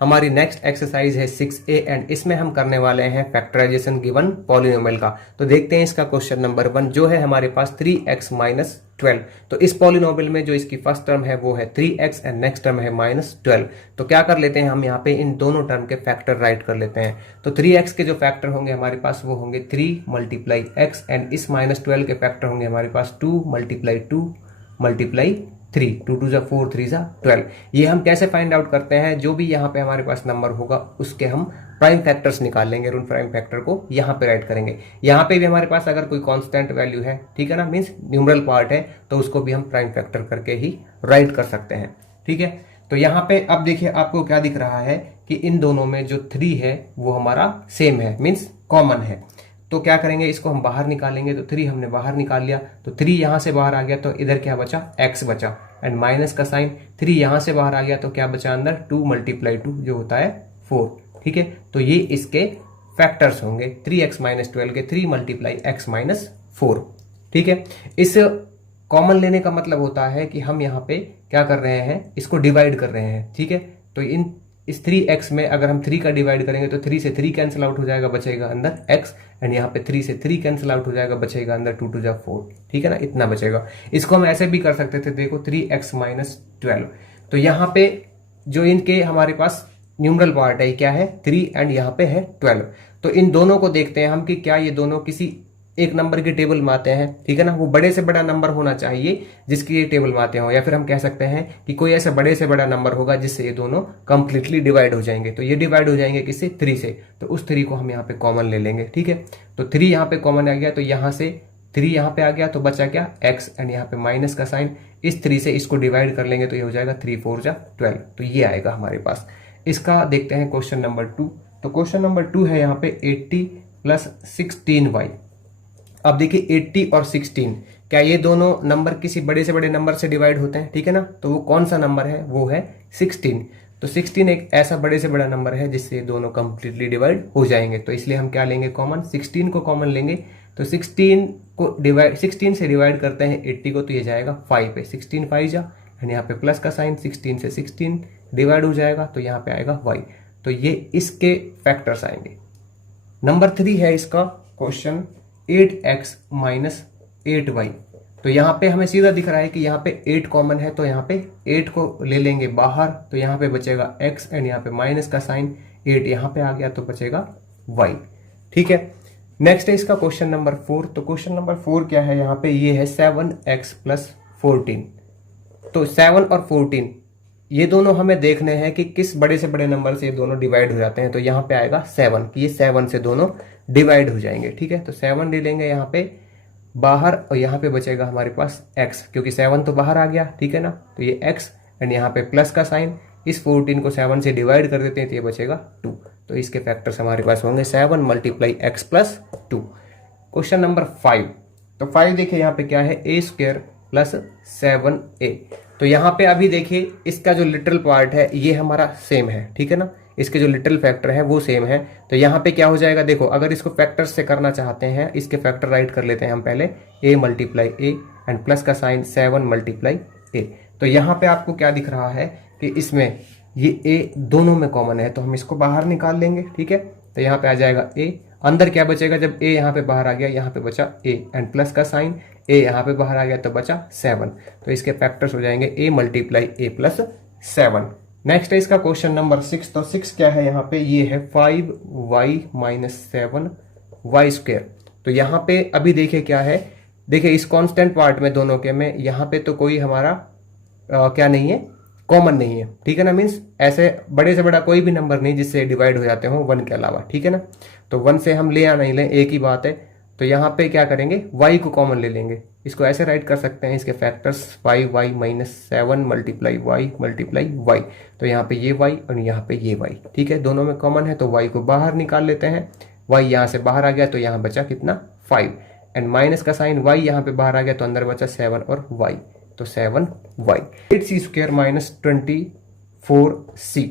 हमारी next exercise है 6A and इसमें हम करने वाले हैं फैक्टराइजेशन गिवन पॉलिनोमियल का। तो देखते हैं इसका क्वेश्चन नंबर 1 जो है हमारे पास 3x माइनस 12। तो इस पॉलिनोमियल में जो इसकी फर्स्ट टर्म है वो है 3x एंड नेक्स्ट टर्म है -12। तो क्या कर लेते हैं हम यहाँ पे इन दोनों टर्म के फैक्टर राइट कर लेते हैं। तो 3x के जो फैक्टर होंगे हमारे पास वो होंगे 3 मल्टीप्लाई x एंड इस -12 के फैक्टर होंगे हमारे पास 2 मल्टीप्लाई 2 मल्टीप्लाई 3, 2 2 जा 4 3 जा 12। ये हम कैसे फाइंड आउट करते हैं, जो भी यहाँ पे हमारे पास नंबर होगा उसके हम प्राइम फैक्टर्स निकाल लेंगे और उन प्राइम फैक्टर को यहाँ पे राइट करेंगे। यहाँ पे भी हमारे पास अगर कोई कांस्टेंट वैल्यू है, ठीक है ना, मींस न्यूमरल पार्ट है, तो उसको भी हम प्राइम फैक्टर करके ही राइट कर सकते हैं। ठीक है, तो यहाँ पे अब देखिए आपको क्या दिख रहा है कि इन दोनों में जो 3 है वो हमारा सेम है, मीन्स कॉमन है। तो क्या करेंगे, इसको हम बाहर निकालेंगे। तो 3 हमने बाहर निकाल लिया, तो 3 यहां से बाहर आ गया, तो इधर क्या बचा, x बचा एंड माइनस का साइन। 3 यहां से बाहर आ गया तो क्या बचा अंदर, 2 मल्टीप्लाई 2 जो होता है 4। ठीक है, तो ये इसके फैक्टर्स होंगे 3x माइनस 12 के 3 मल्टीप्लाई x माइनस 4। ठीक है, इस कॉमन लेने का मतलब होता है कि हम यहाँ पे क्या कर रहे हैं, इसको डिवाइड कर रहे हैं। ठीक है, तो इस 3x में अगर हम 3 का डिवाइड करेंगे तो 3 से 3 कैंसिल आउट हो जाएगा, बचेगा अंदर x एंड यहाँ पे 3 से 3 कैंसिल आउट हो जाएगा, बचेगा अंदर 2 2 जा 4। ठीक है ना, इतना बचेगा। इसको हम ऐसे भी कर सकते थे, देखो 3x माइनस 12। तो यहाँ पे जो इनके हमारे पास न्यूमरल पार्ट है क्या है 3 एंड यहाँ पे है 12। तो इन दोनों को देखते हैं हम कि क्या ये दोनों किसी एक नंबर के टेबल में आते हैं। ठीक है ना, वो बड़े से बड़ा नंबर होना चाहिए जिसकी ये टेबल में आते हो, या फिर हम कह सकते हैं कि कोई ऐसा बड़े से बड़ा नंबर होगा जिससे ये दोनों कंप्लीटली डिवाइड हो जाएंगे। तो ये डिवाइड हो जाएंगे किससे, 3 से। तो उस 3 को हम यहाँ पे कॉमन ले लेंगे। ठीक है, तो 3 यहाँ पे कॉमन आ गया, तो यहाँ से 3 यहाँ पे आ गया, तो बचा क्या x एंड यहाँ पे माइनस का साइन। इस 3 से इसको डिवाइड कर लेंगे तो ये हो जाएगा 3 4 जा 12। तो ये आएगा हमारे पास। इसका देखते हैं क्वेश्चन नंबर 2। तो क्वेश्चन नंबर 2 है यहाँ पे 80 प्लस 16y। अब देखिए 80 और 16, क्या ये दोनों नंबर किसी बड़े से बड़े नंबर से डिवाइड होते हैं। ठीक है ना, तो वो कौन सा नंबर है, वो है 16। तो 16 एक ऐसा बड़े से बड़ा नंबर है जिससे ये दोनों कंप्लीटली डिवाइड हो जाएंगे। तो इसलिए हम क्या लेंगे, कॉमन 16 को कॉमन लेंगे। तो 16 से डिवाइड करते हैं 80 को, तो ये जाएगा 5 पे, 16 5 जा एंड यहाँ पे प्लस का साइन, 16 से 16 डिवाइड हो जाएगा, तो यहाँ पे आएगा y। तो ये इसके फैक्टर्स आएंगे। नंबर 3 है इसका क्वेश्चन 8x माइनस 8y। तो यहाँ पे हमें सीधा दिख रहा है कि यहाँ पे 8 कॉमन है, तो यहाँ पे 8 को ले लेंगे बाहर, तो यहाँ पे बचेगा x एंड यहाँ पे माइनस का साइन, 8 यहाँ पे आ गया तो बचेगा y। ठीक है, नेक्स्ट है इसका क्वेश्चन नंबर 4। तो क्वेश्चन नंबर 4 क्या है, यहाँ पे ये है 7x प्लस 14। तो 7 और 14 ये दोनों हमें देखने हैं कि किस बड़े से बड़े नंबर से ये दोनों डिवाइड हो जाते हैं। तो यहाँ पे आएगा 7 कि ये 7 से दोनों डिवाइड हो जाएंगे। ठीक है, तो 7 ले लेंगे यहाँ पे बाहर और यहाँ पे बचेगा हमारे पास x, क्योंकि 7 तो बाहर आ गया। ठीक है ना, तो ये x एंड यहाँ पे प्लस का साइन, इस 14 को 7 से डिवाइड कर देते हैं तो ये बचेगा 2। तो इसके फैक्टर्स हमारे पास होंगे 7 multiply x plus 2। Question number 5। तो 5 देखिए यहाँ पे क्या है, a स्क्वायर प्लस 7a। तो यहाँ पे अभी देखिए इसका जो लिटिल पार्ट है ये हमारा सेम है। ठीक है ना, इसके जो लिटिल फैक्टर है वो सेम है। तो यहाँ पे क्या हो जाएगा, देखो अगर इसको फैक्टर्स से करना चाहते हैं, इसके फैक्टर राइट कर लेते हैं हम पहले, a multiply a and plus का साइन 7 मल्टीप्लाई a। तो यहाँ पे आपको क्या दिख रहा है कि इसमें ये a दोनों में कॉमन है, तो हम इसको बाहर निकाल लेंगे। ठीक है, तो यहाँ पे आ जाएगा a, अंदर क्या बचेगा, जब a यहाँ पे बाहर आ गया यहाँ पे बचा a एंड प्लस का साइन, a यहाँ पे बाहर आ गया तो बचा 7। तो इसके फैक्टर्स हो जाएंगे a multiply a plus 7। Next है इसका क्वेश्चन नंबर 6। तो 6 क्या है यहाँ पे, ये है 5y माइनस 7y स्क्वायर। तो यहाँ पे अभी देखिए क्या है, देखिए इस कांस्टेंट पार्ट में दोनों के में यहाँ पे तो कोई हमारा क्या नहीं है, कॉमन नहीं है। ठीक है ना, मीन्स ऐसे बड़े से बड़ा कोई भी नंबर नहीं जिससे डिवाइड हो जाते हो 1 के अलावा। ठीक है ना, तो 1 से हम ले या नहीं लें एक ही बात है। तो यहाँ पे क्या करेंगे, y को कॉमन ले लेंगे। इसको ऐसे राइट कर सकते हैं, इसके factors 5y minus 7 multiply y multiply y। तो यहाँ पे ये y और यहाँ पे ये y। ठीक है, दोनों में कॉमन है तो y को बाहर निकाल लेते हैं। y यहाँ से बाहर आ गया तो यहाँ बचा कितना 5 एंड माइनस का साइन, y यहाँ पे बाहर आ गया तो अंदर बचा 7 और y, तो 7y। 8c square minus 24c।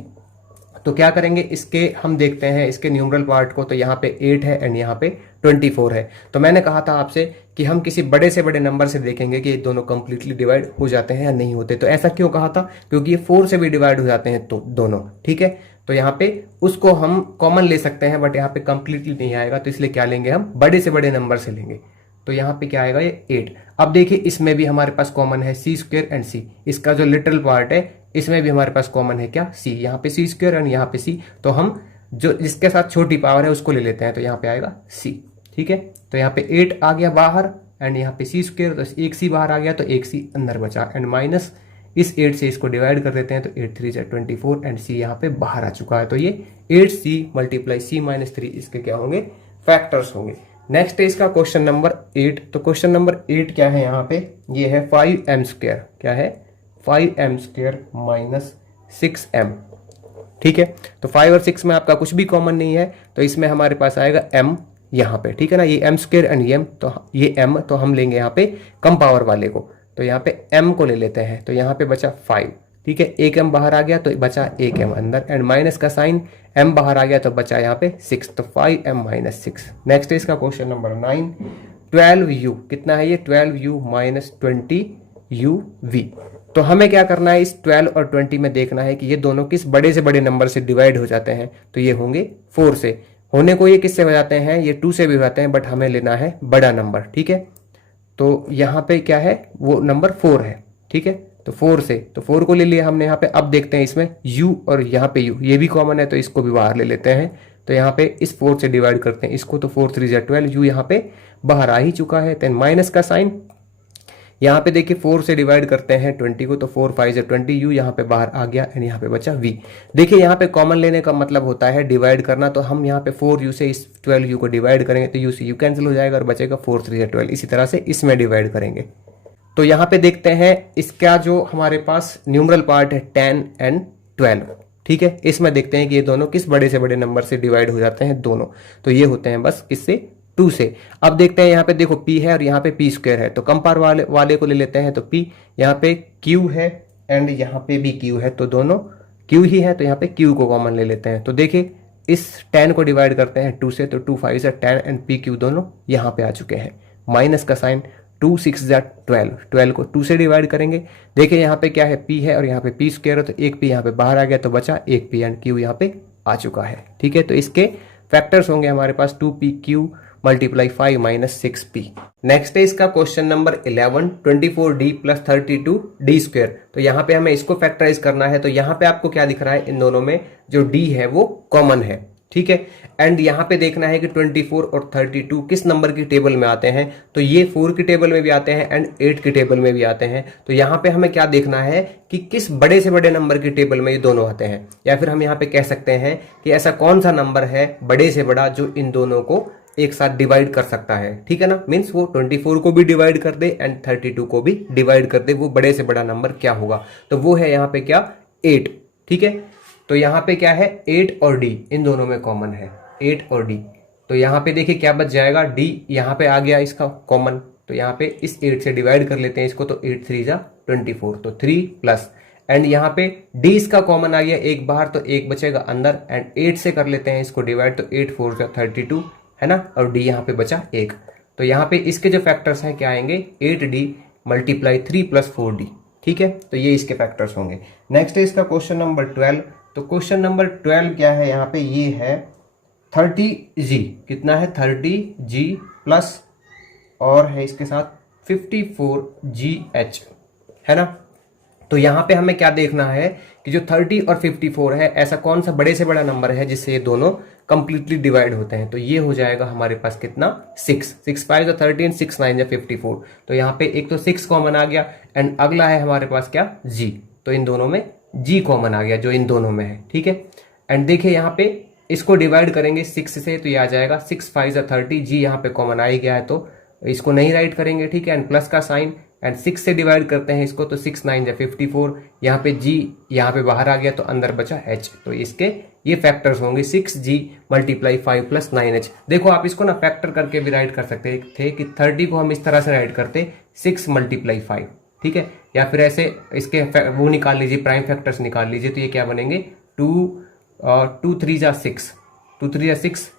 तो क्या करेंगे, इसके हम देखते हैं इसके न्यूमरल पार्ट को। तो यहाँ पे 8 है एंड यहाँ पे 24 है। तो मैंने कहा था आपसे कि हम किसी बड़े से बड़े नंबर से देखेंगे कि ये दोनों कंप्लीटली डिवाइड हो जाते हैं या नहीं होते। तो ऐसा क्यों कहा था, क्योंकि ये 4 से भी डिवाइड हो जाते हैं तो दोनों। ठीक है, तो यहाँ पे उसको हम कॉमन ले सकते हैं, बट यहाँ पे कंप्लीटली नहीं आएगा, तो इसलिए क्या लेंगे हम, बड़े से बड़े नंबर से लेंगे। तो यहाँ पे क्या आएगा, ये 8। अब देखिए इसमें भी हमारे पास कॉमन है सी स्क्वायर एंड सी, इसका जो लिटरल पार्ट है इसमें भी हमारे पास कॉमन है क्या, सी। यहाँ पे सी स्क्वायर एंड यहाँ पे सी, तो हम जो जिसके साथ छोटी पावर है उसको ले लेते हैं, तो यहाँ पे आएगा सी। ठीक है, तो यहाँ पे 8 आ गया बाहर एंड यहाँ पे सी स्क्वायर, तो एक सी बाहर आ गया तो एक सी अंदर बचा, एंड माइनस इस 8 से इसको डिवाइड कर देते हैं, तो 8 3 24 एंड सी यहाँ पे बाहर आ चुका है। तो ये 8c मल्टीप्लाई c माइनस 3 इसके क्या होंगे, फैक्टर्स होंगे। नेक्स्ट है इसका क्वेश्चन नंबर 8। तो क्वेश्चन नंबर 8 क्या है यहाँ पे, ये है 5m स्क्वायर, क्या है 5m स्क्वायर माइनस 6m। ठीक है, तो 5 और 6 में आपका कुछ भी कॉमन नहीं है, तो इसमें हमारे पास आएगा m यहाँ पे। ठीक है ना, ये m स्क्वायर एंड ये m, तो ये m तो हम लेंगे यहाँ पे कम पावर वाले को, तो यहाँ पे m को ले लेते हैं, तो यहाँ पे बचा 5। ठीक है, एक m बाहर आ गया तो बचा एक m अंदर, एंड माइनस का साइन, m बाहर आ गया तो बचा यहाँ पे 6, तो 5m माइनस 6। नेक्स्ट है इसका क्वेश्चन नंबर 9। 12u कितना है ये, 12u माइनस 20uv। तो हमें क्या करना है, इस 12 और 20 में देखना है कि ये दोनों किस बड़े से बड़े नंबर से डिवाइड हो जाते हैं। तो ये होंगे 4 से, होने को ये किससे हो जाते हैं, ये 2 से भी हो जाते हैं, बट हमें लेना है बड़ा नंबर। ठीक है, तो यहाँ पे क्या है, वो नंबर 4 है। ठीक है, तो 4 से, तो 4 को ले लिया हमने यहाँ पे। अब देखते हैं इसमें u और यहाँ पे u, ये भी कॉमन है तो इसको भी बाहर ले लेते हैं। तो यहाँ पे इस 4 से डिवाइड करते हैं इसको, तो 4 3 12, u यहाँ पे बाहर आ ही चुका है। देन माइनस का साइन, यहाँ पे देखिए 4 से डिवाइड करते हैं 20 को, तो 4 5 20, u यहाँ पे बाहर आ गया एंड यहाँ पे बचा v। देखिए यहाँ पे कॉमन लेने का मतलब होता है डिवाइड करना, तो हम यहाँ पे 4u से इस 12u को डिवाइड करेंगे तो u से u कैंसिल हो जाएगा और बचेगा 4 3 12। इसी तरह से इसमें डिवाइड करेंगे। तो यहाँ पे देखते हैं इसका जो हमारे पास न्यूमरल पार्ट है 10 एंड 12। ठीक है, इसमें देखते हैं कि ये दोनों किस बड़े से बड़े नंबर से डिवाइड हो जाते हैं दोनों, तो ये होते हैं बस किससे, 2 से। अब देखते हैं यहाँ पे देखो p है और यहाँ पे p स्क्वायर है, तो कम पावर वाले को ले लेते हैं, तो p यहाँ पे q है एंड यहाँ पे भी q है, तो दोनों q ही है, तो यहाँ पे q को कॉमन ले लेते हैं। तो देखिए इस 10 को डिवाइड करते हैं 2 से, तो 2 5 10 एंड p q दोनों यहाँ पे आ चुके हैं। माइनस का साइन, 2 6 12, 12 को 2 से डिवाइड करेंगे। देखिए यहाँ पे क्या है, p है और यहाँ पे p स्क्वायर है, तो एक p यहाँ पे बाहर आ गया तो बचा एक p एंड q यहाँ पे आ चुका है। ठीक है, तो इसके फैक्टर्स होंगे हमारे पास 2pq multiply 5 minus 6p। Next है इसका question number 11। 24d plus 32d square. तो यहाँ पे हमें इसको फैक्टराइज करना है, तो यहाँ पे आपको क्या दिख रहा है, इन दोनों में जो d है वो कॉमन है। ठीक है, एंड यहाँ पे देखना है कि 24 और 32 किस नंबर की टेबल में आते हैं, तो ये 4 की टेबल में भी आते हैं एंड 8 की टेबल में भी आते हैं। तो यहाँ पे हमें क्या देखना है कि किस बड़े से बड़े नंबर की टेबल में ये दोनों आते हैं, या फिर हम यहाँ पे कह सकते हैं कि ऐसा कौन सा नंबर है बड़े से बड़ा जो इन दोनों को एक साथ डिवाइड कर सकता है। ठीक है ना, मीन्स वो 24 को भी डिवाइड कर दे एंड 32 को भी डिवाइड कर दे, वो बड़े से बड़ा नंबर क्या होगा, तो वो है यहाँ पे क्या, 8। ठीक है, तो यहाँ पे क्या है, 8 और d इन दोनों में कॉमन है, 8 और d। तो यहाँ पे देखिए क्या बच जाएगा, d यहाँ पे आ गया इसका कॉमन, तो यहाँ पे इस 8 से डिवाइड कर लेते हैं इसको, तो 8 3 24, तो 3 प्लस, एंड यहाँ पे d इसका कॉमन आ गया एक बाहर, तो एक बचेगा अंदर, एंड 8 से कर लेते हैं इसको डिवाइड, तो 8 4 32 है ना, और d यहाँ पे बचा 1। तो यहाँ पे इसके जो फैक्टर्स हैं क्या आएंगे, 8d मल्टीप्लाई 3 प्लस 4d। ठीक है, तो ये इसके फैक्टर्स होंगे। नेक्स्ट है इसका क्वेश्चन नंबर 12। तो क्वेश्चन नंबर 12 क्या है, यहाँ पे ये है 30g, कितना है 30g प्लस और है इसके साथ 54gh, है ना। तो यहाँ पे हमें क्या देखना है कि जो 30 और 54 है, ऐसा कौन सा बड़े से बड़ा नंबर है जिससे ये दोनों कंप्लीटली डिवाइड होते हैं। तो ये हो जाएगा हमारे पास कितना, 6 6 5 13, 6 9 54। तो यहाँ पे एक तो 6 कॉमन आ गया एंड अगला है हमारे पास क्या, g, तो इन दोनों में g कॉमन आ गया जो इन दोनों में है। ठीक है, एंड देखिए यहाँ पे इसको डिवाइड करेंगे 6 से, तो ये आ जाएगा 6 5 30, g यहाँ पे कॉमन आ ही गया है तो इसको नहीं राइट करेंगे। ठीक है, एंड प्लस का साइन, एंड 6 से डिवाइड करते हैं इसको, तो 6 9 54, यहाँ पे g यहाँ पे बाहर आ गया तो अंदर बचा h। तो इसके ये फैक्टर्स होंगे 6g मल्टीप्लाई 5 प्लस 9h। देखो आप इसको ना फैक्टर करके भी राइट कर सकते थे कि 30 को हम इस तरह से राइट करते 6 मल्टीप्लाई 5। ठीक है, या फिर ऐसे इसके वो निकाल लीजिए, प्राइम फैक्टर्स निकाल लीजिए, तो ये क्या बनेंगे 2 3 6, 2 3 6,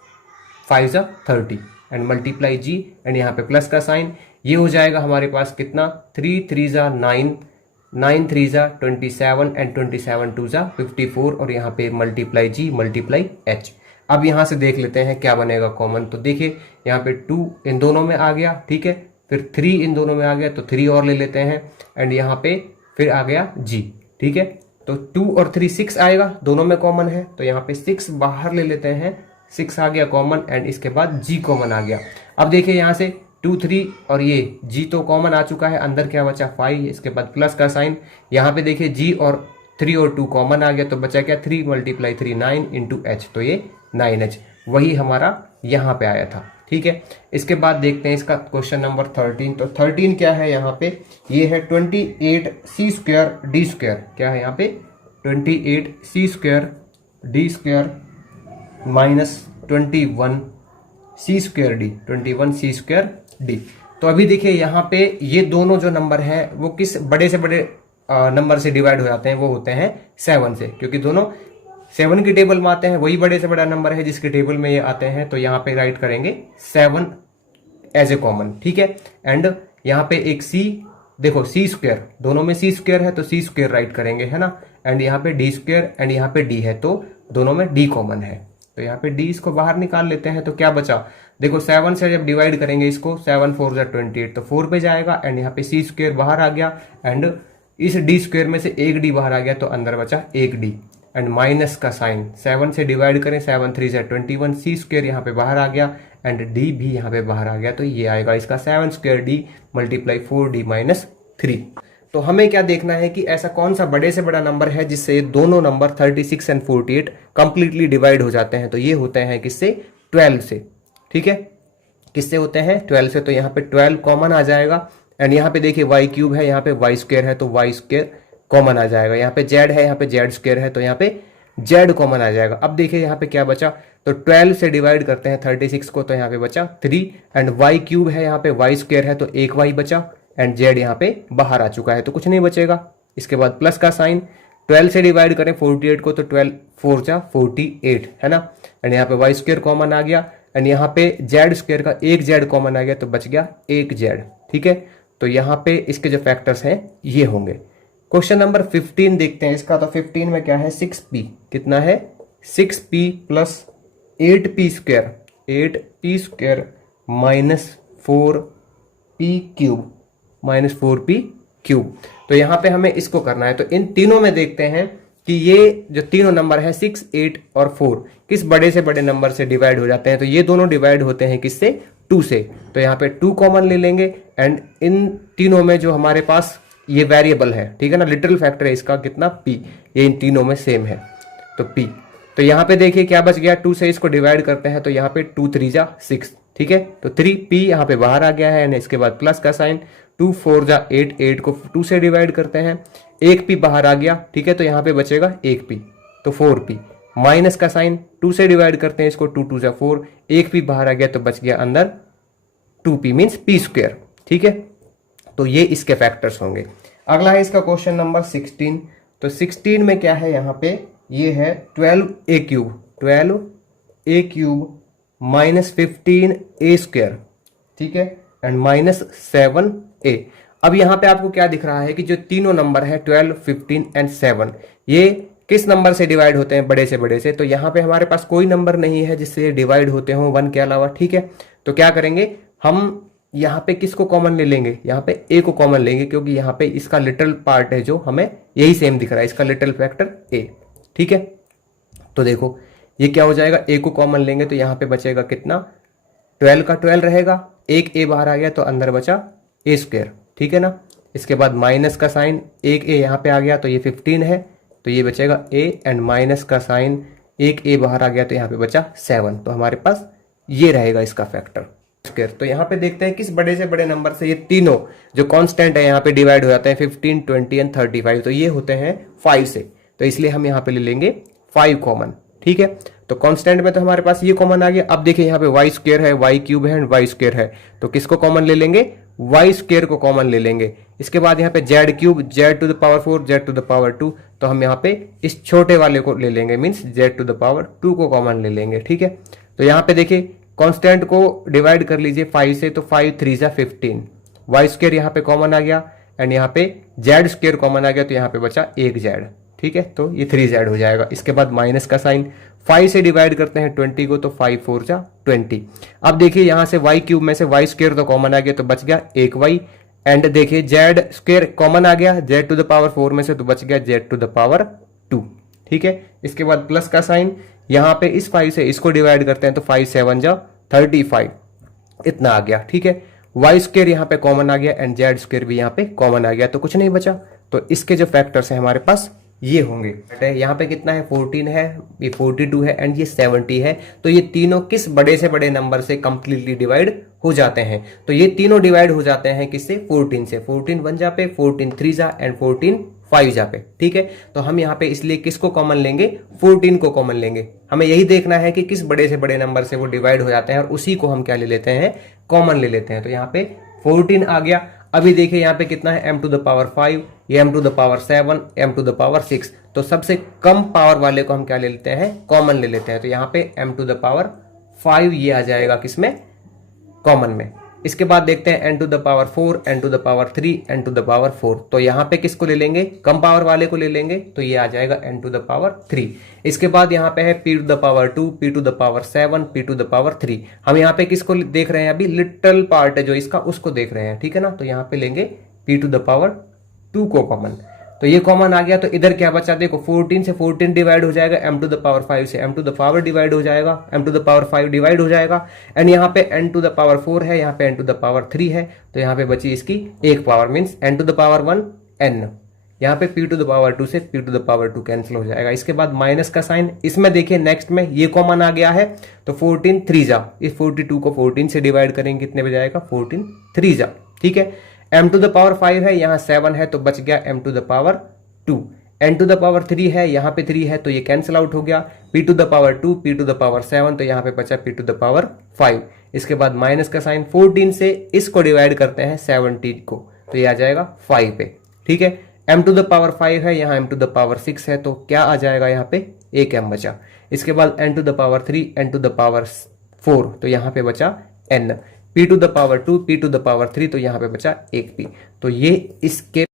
5 30 एंड मल्टीप्लाई g, एंड यहाँ पे प्लस का साइन, ये हो जाएगा हमारे पास कितना 3 3 9 9 3 जा 27 एंड 27 2 जा 54 और यहाँ पे मल्टीप्लाई जी मल्टीप्लाई एच। अब यहाँ से देख लेते हैं क्या बनेगा कॉमन। तो देखिए यहाँ पे 2 इन दोनों में आ गया, ठीक है, फिर 3 इन दोनों में आ गया तो 3 और ले लेते हैं एंड यहाँ पे फिर आ गया जी, ठीक है। तो 2 और 3 6 आएगा, दोनों में कॉमन है तो यहाँ पे 6 बाहर ले लेते हैं, 6 आ गया कॉमन एंड इसके बाद जी कॉमन आ गया। अब देखिए यहाँ से 2 3 और ये जी तो कॉमन आ चुका है, अंदर क्या बचा 5, इसके बाद प्लस का साइन। यहाँ पे देखिए जी और 3 और 2 कॉमन आ गया तो बचा क्या 3 मल्टीप्लाई 3 9 इंटू एच, तो ये 9h वही हमारा यहाँ पे आया था, ठीक है। इसके बाद देखते हैं इसका क्वेश्चन नंबर 13। तो 13 क्या है यहाँ पे, ये है 28c स्क्वायर डी स्क्वायर, क्या है यहाँ पे 28c square D square minus 21c square D, 21c square D. तो अभी देखिए यहाँ पे ये दोनों जो नंबर हैं वो किस बड़े से बड़े नंबर से डिवाइड हो जाते हैं, वो होते हैं 7 से, क्योंकि दोनों 7 की टेबल में आते हैं, वही बड़े से बड़ा नंबर है जिसके टेबल में ये आते हैं। तो यहाँ पे राइट करेंगे 7 एज ए कॉमन, ठीक है। एंड यहाँ पे एक c, देखो c स्क्वायर, दोनों में c स्क्वायर है तो c स्क्वायर राइट करेंगे, है ना। एंड यहाँ पे d स्क्वायर एंड यहाँ पे d है तो दोनों में d कॉमन है, तो यहाँ पे d इसको बाहर निकाल लेते हैं। तो क्या बचा, देखो 7 से जब डिवाइड करेंगे इसको, 7 4 जा 28 तो 4 पे जाएगा एंड यहाँ पे c स्क्वायर बाहर आ गया एंड इस d स्क्वायर में से एक d बाहर आ गया तो अंदर बचा एक d एंड माइनस का साइन, 7 से डिवाइड करें 7 3 जा 21, c स्क्वायर यहाँ पे बाहर आ गया एंड d भी यहाँ पे बाहर आ गया तो ये आएगा इसका 7 square d multiply 4d minus 3। तो हमें क्या देखना है कि ऐसा कौन सा बड़े से बड़ा नंबर है जिससे दोनों नंबर 36 एंड 48 कंप्लीटली डिवाइड हो जाते हैं। तो ये होते हैं किससे, 12 से, ठीक है। किससे होते हैं, 12 से। तो यहाँ पे 12 कॉमन आ जाएगा एंड यहाँ पे देखिए y क्यूब है, यहाँ पे y स्क्वायर है तो y स्क्वायर कॉमन आ जाएगा। यहाँ पे z है, यहाँ पे z स्क्वायर है तो यहाँ पे z कॉमन आ जाएगा। अब देखिए यहाँ पे क्या बचा, तो 12 से डिवाइड करते हैं 36 को तो यहाँ पे बचा 3 एंड y क्यूब है, यहाँ पे y स्क्वायर है तो एक y बचा एंड z यहाँ पे बाहर आ चुका है तो कुछ नहीं बचेगा। इसके बाद प्लस का साइन, 12 से डिवाइड करें 48 को तो 12 4 जा 48, है ना। एंड यहाँ पे y स्क्वायर कॉमन आ गया एंड यहाँ पे z स्क्वायर का एक z कॉमन आ गया तो बच गया एक z, ठीक है। तो यहाँ पे इसके जो फैक्टर्स हैं ये होंगे। क्वेश्चन नंबर 15 देखते हैं इसका। तो 15 में क्या है, 6p, कितना है 6p plus 8p square, 8p square minus 4p cube, minus 4p cube. तो यहाँ पे हमें इसको करना है। तो इन तीनों में देखते हैं कि ये जो तीनों नंबर है 6 8 और 4 किस बड़े से बड़े नंबर से डिवाइड हो जाते हैं। तो ये दोनों डिवाइड होते हैं किससे, 2 से। तो यहाँ पे 2 कॉमन ले लेंगे एंड इन तीनों में जो हमारे पास ये वेरिएबल है, ठीक है ना, लिटिल फैक्टर है इसका कितना p, ये इन तीनों में सेम है तो p। तो यहाँ पे देखिए क्या बच गया, 2 से इसको डिवाइड करते हैं तो यहाँ पे 2 3 जा 6, ठीक है। तो 3p यहाँ पे बाहर आ गया है एंड इसके बाद प्लस का साइन, 2 4 जा 8, 8 को 2 से डिवाइड करते हैं, एक p बाहर आ गया, ठीक है। तो यहाँ पे बचेगा एक p तो 4p, माइनस का साइन, 2 से डिवाइड करते हैं इसको, 2 2 जा 4, एक p बाहर आ गया तो बच गया अंदर 2p मीन्स p स्क्वायर, ठीक है। तो ये इसके फैक्टर्स होंगे। अगला है इसका क्वेश्चन नंबर 16। तो 16 में क्या है, यहाँ पे ये है 12a cube, 12a cube minus 15a square, ठीक है, एंड माइनस 7a। अब यहाँ पे आपको क्या दिख रहा है कि जो तीनों नंबर है 12 15 एंड 7 ये किस नंबर से डिवाइड होते हैं, बड़े से बड़े से। तो यहाँ पे हमारे पास कोई नंबर नहीं है जिससे डिवाइड होते हो 1 के अलावा, ठीक है। तो क्या करेंगे हम, यहाँ पे किसको कॉमन ले लेंगे, यहाँ पे a को कॉमन लेंगे क्योंकि यहाँ पे इसका लिटिल पार्ट है जो हमें यही सेम दिख रहा है, इसका लिटिल फैक्टर a, ठीक है। तो देखो ये क्या हो जाएगा, a को कॉमन लेंगे तो यहाँ पे बचेगा कितना, 12 का 12 रहेगा, एक a बाहर आ गया तो अंदर बचा a स्क्वायर, ठीक है ना। इसके बाद माइनस का साइन, एक a यहाँ पे आ गया तो ये 15 है तो ये बचेगा a एंड माइनस का साइन, एक a बाहर आ गया तो यहाँ पे बचा 7। तो हमारे पास ये रहेगा इसका फैक्टर। तो यहाँ पे देखते हैं किस बड़े से बड़े नंबर से ये तीनों जो कांस्टेंट है यहाँ पे डिवाइड हो जाते हैं 15 20 एंड 35। तो ये होते हैं 5 से, तो इसलिए हम यहाँ पे ले लेंगे 5 कॉमन, ठीक है। तो कांस्टेंट में तो हमारे पास ये कॉमन आ गया। अब देखिए यहाँ पे y स्क्वायर है, y क्यूब है एंड y स्क्वायर है, तो किसको कॉमन ले लेंगे, y स्क्वायर को कॉमन ले लेंगे। इसके बाद यहाँ पे z cube, z to the power 4, z to the power 2, तो हम यहाँ पे इस छोटे वाले को ले लेंगे, means z to the power 2 को कॉमन ले लेंगे, ठीक है। तो यहाँ पे देखिए कांस्टेंट को डिवाइड कर लीजिए 5 से, तो 5 3 जा 15, y स्क्वायर यहाँ पे कॉमन आ गया एंड यहाँ पे जेड स्क्वायर कॉमन आ गया तो यहाँ पे बचा एक जेड, ठीक है, तो ये 3z हो जाएगा। इसके बाद माइनस का साइन, 5 से डिवाइड करते हैं 20 को तो 5 4 जा 20। अब देखिए यहाँ से y क्यूब में से y स्क्वायर तो कॉमन आ गया तो बच गया एक y, एंड देखिए z स्क्वायर कॉमन आ गया z टू द पावर 4 में से तो बच गया z टू द पावर 2, ठीक है। इसके बाद प्लस का साइन, यहाँ पे इस 5 से इसको डिवाइड करते हैं तो 5 7 जा 35, इतना आ गया, ठीक है। वाई स्क्वायर यहाँ पे कॉमन आ गया एंड जेड स्क्वायर भी यहाँ पे कॉमन आ गया तो कुछ नहीं बचा। तो इसके जो फैक्टर्स हैं हमारे पास ये होंगे। यहाँ पे कितना है 14 है, ये 42 है एंड ये 70 है। तो ये तीनों किस बड़े से बड़े नंबर से कंप्लीटली डिवाइड हो जाते हैं? तो ये तीनों डिवाइड हो जाते हैं किससे? 14 से। 14 1 जा पे, 14 3 जा एंड 14 5 जा पे, ठीक है। तो हम यहाँ पे इसलिए किसको कॉमन लेंगे? 14 को कॉमन लेंगे। हमें यही देखना है कि किस बड़े से बड़े नंबर से वो डिवाइड हो जाते हैं और उसी को हम क्या ले लेते हैं? कॉमन ले लेते हैं। तो यहाँ पे 14 आ गया। अभी देखिए यहाँ पे कितना है m टू द पावर 5, ये m to the power 7, m to the power 6। तो सबसे कम पावर वाले को हम क्या ले लेते हैं? कॉमन ले लेते हैं। तो यहाँ पे m टू द पावर 5 ये आ जाएगा किसमें? कॉमन में। इसके बाद देखते हैं n to the power 4, n to the power 3, n to the power 4। तो यहाँ पे किसको ले लेंगे? कम पावर वाले को ले लेंगे। तो ये आ जाएगा n टू द पावर 3। इसके बाद यहाँ पे है p to the power 2, p to the power 7, p to the power 3। हम यहाँ पे किसको देख रहे हैं? अभी लिटिल पार्ट है जो इसका, उसको देख रहे हैं, ठीक है ना। तो यहाँ पे लेंगे p टू द पावर 2 को कॉमन। तो ये कॉमन आ गया। तो इधर क्या बचा? देखो 14 से 14 डिवाइड हो जाएगा, m टू द पावर 5 से m to the power divide हो जाएगा, m to the power 5 divide हो जाएगा एंड यहाँ पे n टू द पावर 4 है, यहाँ पे n टू द पावर 3 है। तो यहाँ पे बची इसकी एक power, means n to the power 1 n। यहाँ पे p टू द पावर 2 से p to the power 2 cancel हो जाएगा। इसके बाद माइनस का साइन, इसमें देखिए नेक्स्ट में ये कॉमन आ गया है। तो 14 3 जा, इस 42 को 14 से डिवाइड करेंगे कितने बच जाएगा? 14 3 जा, ठीक है। m टू द पावर 5 है, यहाँ 7 है तो बच गया m to the power 2। n to the power 3 है, यहाँ पे 3 है तो ये कैंसिल आउट हो गया। p to the power 2, p to the power 7, तो यहाँ पे बचा p टू द पावर 5। इसके बाद माइनस का साइन, 14 से इसको डिवाइड करते हैं 17 को तो ये आ जाएगा 5 पे, ठीक है। m टू द पावर 5 है, यहाँ m टू द पावर 6 है तो क्या आ जाएगा? यहाँ पे एक m बचा। इसके बाद n to the power 3, n to the power 4, तो यहाँ पे बचा n। p to the power 2, p to the power 3, तो यहाँ पे बचा एक p। तो ये इसके